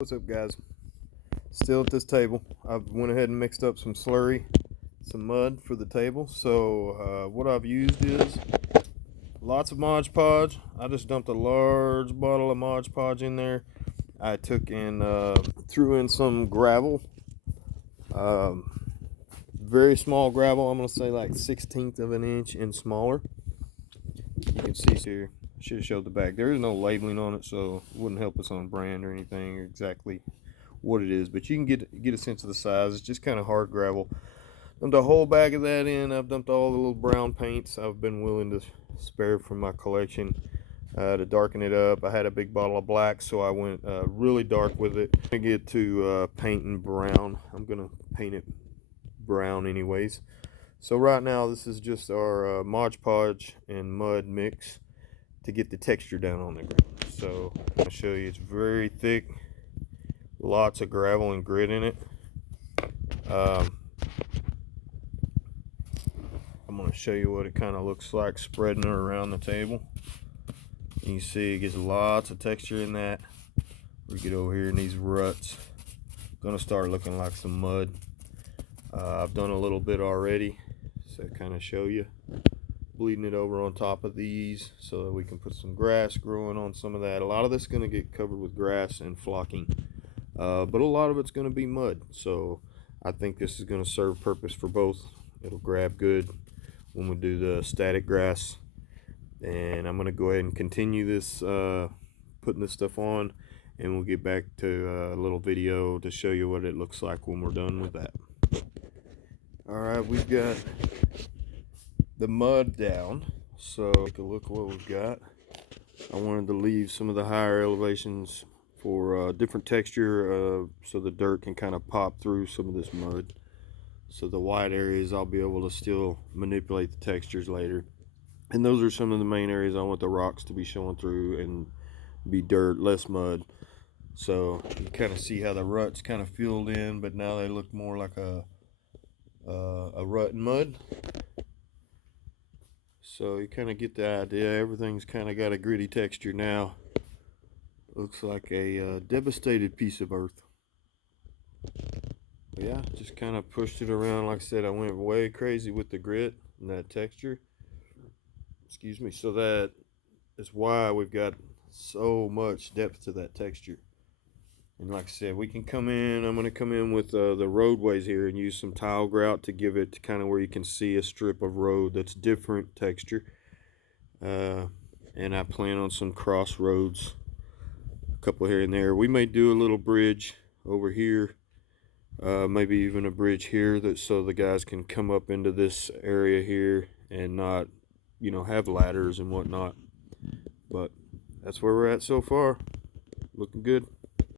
What's up, guys? Still at this table. I've went ahead and mixed up some slurry, some mud for the table. So what I've used is lots of Mod Podge. I just dumped a large bottle of Mod Podge in there. I took and threw in some gravel, very small gravel. I'm gonna say like 1/16 of an inch and smaller. You can see here. I should have showed the bag. There is no labeling on it, so it wouldn't help us on brand or anything or exactly what it is, but you can get a sense of the size. It's just kind of hard gravel. Dumped a whole bag of that in. I've dumped all the little brown paints I've been willing to spare from my collection to darken it up. I had a big bottle of black, so I went really dark with it. I get to painting brown. I'm gonna paint it brown anyways. So right now this is just our Mod Podge and mud mix to get the texture down on the ground. So I'm gonna show you. It's very thick, lots of gravel and grit in it. I'm going to show you what it kind of looks like spreading it around the table. You can see it gets lots of texture in that. We get over here in these ruts, going to start looking like some mud. I've done a little bit already, so kind of show you, bleeding it over on top of these so that we can put some grass growing on some of that. A lot of this is going to get covered with grass and flocking, but a lot of it's going to be mud, so I think this is going to serve purpose for both. It'll grab good when we do the static grass, and I'm going to go ahead and continue this putting this stuff on, and we'll get back to a little video to show you what it looks like when we're done with that. Alright, we've got the mud down, so take a look at what we've got. I wanted to leave some of the higher elevations for different texture, so the dirt can kind of pop through some of this mud. So the wide areas I'll be able to still manipulate the textures later, and those are some of the main areas I want the rocks to be showing through and be dirt, less mud. So you kind of see how the ruts kind of filled in, but now they look more like a rut and mud. So you kind of get the idea. Everything's kind of got a gritty texture now. Looks like a devastated piece of earth. But yeah, just kind of pushed it around. Like I said, I went way crazy with the grit and that texture. Excuse me. So that is why we've got so much depth to that texture. And like I said, we can come in. I'm going to come in with the roadways here and use some tile grout to give it kind of where you can see a strip of road that's different texture. And I plan on some crossroads, a couple here and there. We may do a little bridge over here, maybe even a bridge here, that so the guys can come up into this area here and not, you know, have ladders and whatnot. But that's where we're at so far. Looking good.